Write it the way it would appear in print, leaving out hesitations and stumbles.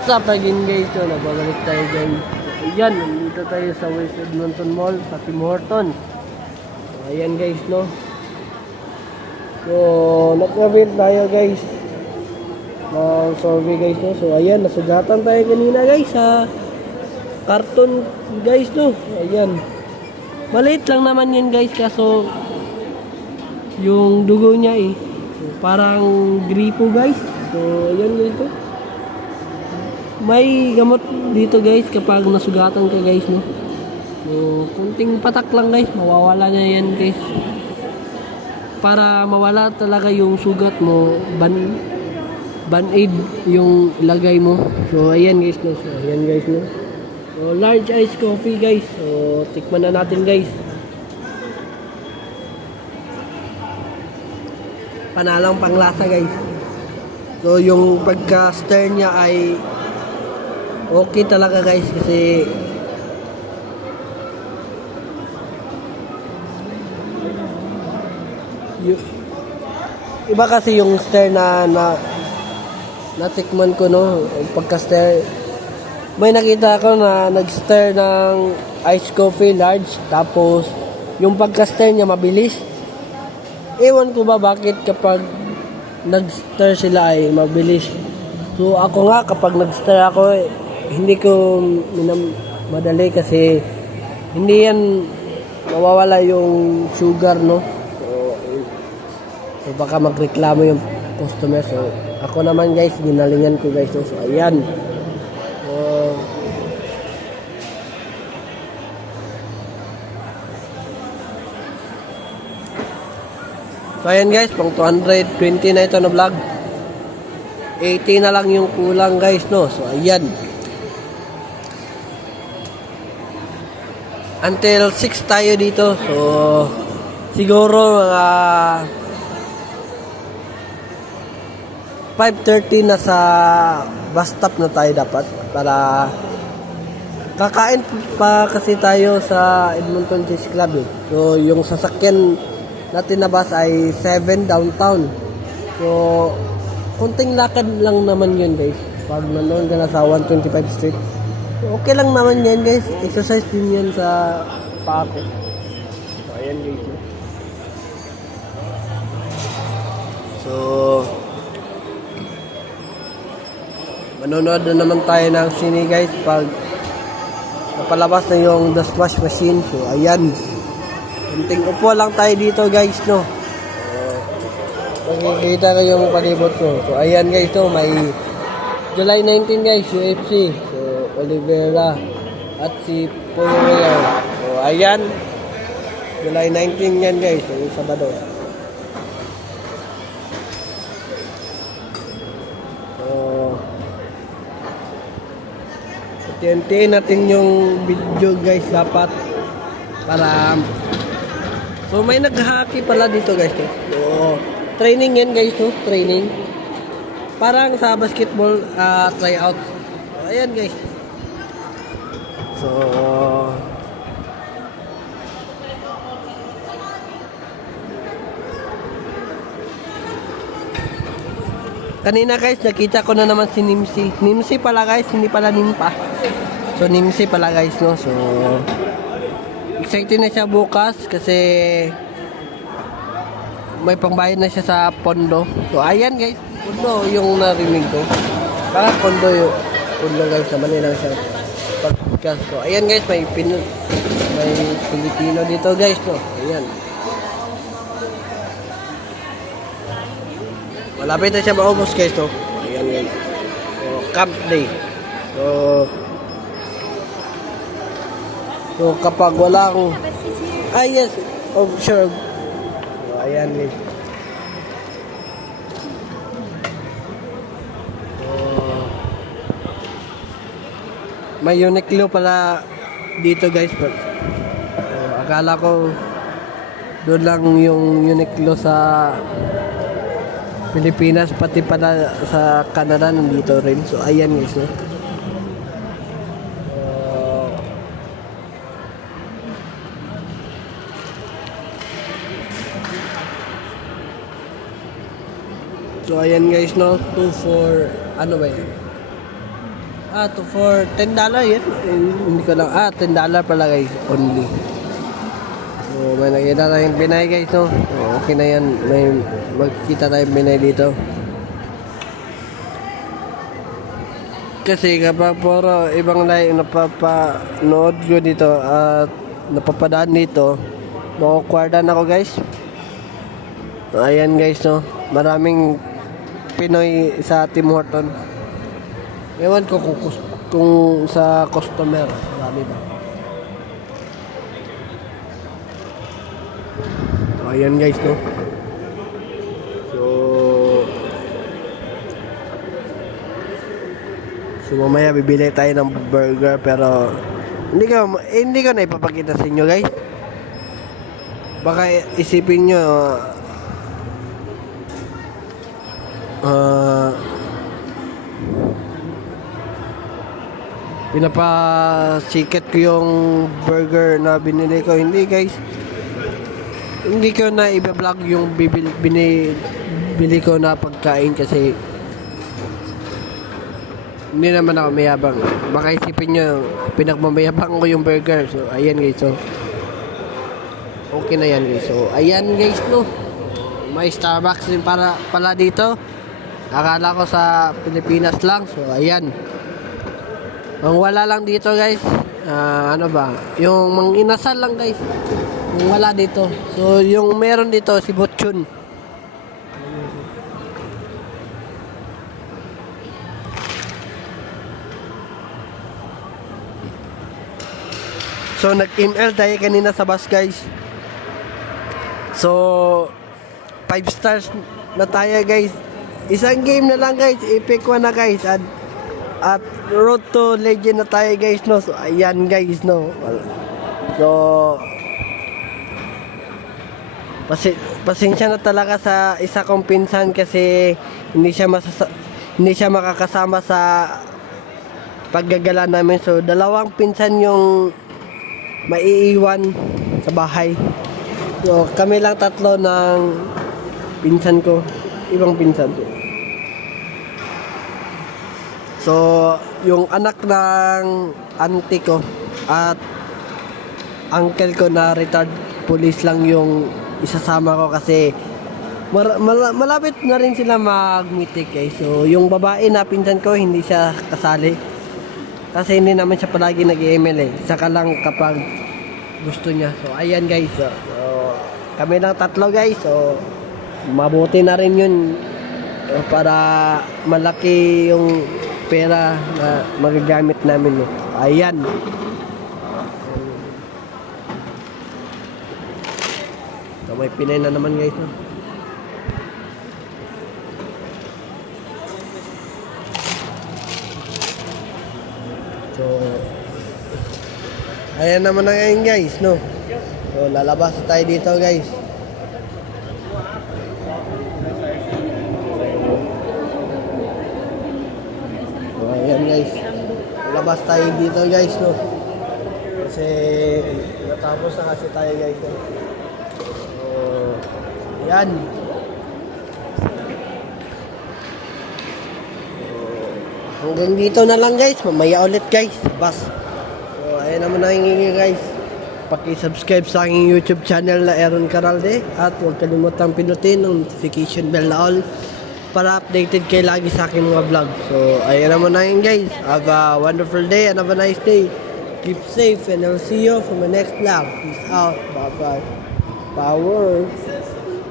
What's up again guys? So, nababalik tayo dyan. Ayan, nandito tayo sa West Edmonton Mall, sa Tim Hortons. So, ayan guys, no? So, nag-avail tayo guys ng survey guys, no? So, ayan, nasugatan tayo kanina guys sa karton guys, no? So, ayan. Maliit lang naman yan guys, kaso yung dugo niya so, parang gripo guys. So, ayan guys, no? May gamot dito guys kapag nasugatan ka guys, no? So, kunting patak lang guys, mawawala na yan guys. Para mawala talaga yung sugat mo, band-aid yung ilagay mo. So, ayan guys, no? So, ayan guys, no? So, large iced coffee guys. So, tikman na natin guys. Panalang panglasa guys. So, yung pagka-stir niya ay okay talaga guys kasi iba kasi yung stir na natikman ko, no? Pagka-stir, may nakita ko na nag-stir ng iced coffee large, tapos yung pagka-stir niya mabilis. Ewan ko ba bakit kapag nag-stir sila ay mabilis. So ako nga kapag nag-stir ako hindi ko madali kasi hindi yan mawawala yung sugar, no? So baka magreklamo yung customer. So ako naman guys, ginalingan ko guys. So ayan. So ayan guys, pang 220 na ito na vlog. 80 na lang yung kulang guys, no? So ayan. Until 6 tayo dito. So siguro mga 5:30 na sa bus stop na tayo dapat para kakain pa kasi tayo sa Edmonton Chess Club. So yung sasakyan natin na bus ay 7 downtown. So kunting lakad lang naman yun guys. Pag nanoon ka na sa 125 Street, okay lang naman yan guys. Exercise din yan sa paa ko. So ayan guys. So manonood na naman tayo ng sine guys pag napalabas na yung The Smash Machine. So ayan, kunting upo lang tayo dito guys, no? Makikita ko yung palibot ko. So ayan guys, no? May July 19 guys, UFC. So Oliveira at si Poirier. So ayan, July 19 yan guys, yung Sabado. Tiyantiin natin yung video guys dapat para so may nag-hockey pala dito guys, no? So training yan guys, no? Training parang sa basketball tryout. So ayan guys. So kanina guys, nakita ko na naman si Nimsi. Nimsi pala guys, hindi pala Nimpa. So Nimsi pala guys, no? So excited na siya bukas kasi may pangbayad na siya sa pondo. So ayan guys, pondo yung narinig ko. Parang pondo yung pondo guys, naman nilang siya podcast. So ayan guys, may Pilipino dito guys, no? Ayan. Malapit na siya maubos guys, no? Ayan guys. So, camp day. So kapag walang yes, oh sure. So, ayan guys. So, may Uniqlo pala dito guys. So, akala ko doon lang yung Uniqlo sa Pilipinas, pati pala sa Canada nandito rin. So ayan guys, no? So ayan guys, no, 2 for ano ba yan? To for $10 yan. Hindi ko lang. $10 pala guys. Only. So, may nakita tayong Pinay guys, no? Okay na yan. May magkita tayong Pinay dito. Kasi kapag puro ibang live napapanood ko dito at napapadaan dito, makukwardan ako guys. Ayan guys, no? Maraming Pinoy sa Tim Horton. Ewan ko kung sa customer, marami ba? Ayan guys, no? So mamaya bibili tayo ng burger pero hindi ko na ipapakita sa inyo guys. Baka isipin nyo pinapasikat ko yung burger na binili ko. Hindi guys, hindi ko na i-vlog yung binili ko na pagkain kasi hindi naman ako mayabang. Baka isipin nyo pinagmamayabang ko yung burger. So ayan guys, so okay na yan guys. So ayan guys, no, may Starbucks din pala dito. Akala ko sa Pilipinas lang. So ayan, ang wala lang dito guys, ano ba, yung manginasal lang guys, yung wala dito. So yung meron dito si Butchon. So nag-ML tayo kanina sa bus guys. So 5 stars na tayo guys. Isang game na lang guys, epic 1 na guys. At road to legend na tayo guys, no. So ayan guys, no. So pasensya na talaga sa isa kong pinsan kasi hindi siya makakasama sa paggagala namin. So dalawang pinsan yung maiiwan sa bahay. So kami lang tatlo ng pinsan ko, ibang pinsan ko. So, yung anak ng auntie ko at uncle ko na retired police lang yung isasama ko kasi malapit na rin sila mag-meeting eh. So, yung babae na pinsan ko hindi siya kasali kasi hindi naman siya palagi nag-email eh. Saka lang kapag gusto niya. So, ayan guys. So, kami lang tatlo guys. So, mabuti na rin yun para malaki yung pera na magagamit namin. Ayan. So, may Pinay na naman guys. So, ayan naman na ngayon guys, no? So, lalabas tayo dito guys. Ayan guys, labas tayo dito guys, no? Kasi natapos na kasi tayo guys, no? So, ayan. So, hanggang dito na lang guys, mamaya ulit guys, bas. So ayan naman na yung guys, paki-subscribe sa aking YouTube channel na Aaron Caralde at huwag kalimutang pinutin ang notification bell na all para updated kayo lagi sa aking mga vlog. So, ayan naman na yun guys. Have a wonderful day and have a nice day. Keep safe and I'll see you for my next vlog. Peace out. Bye-bye. Power.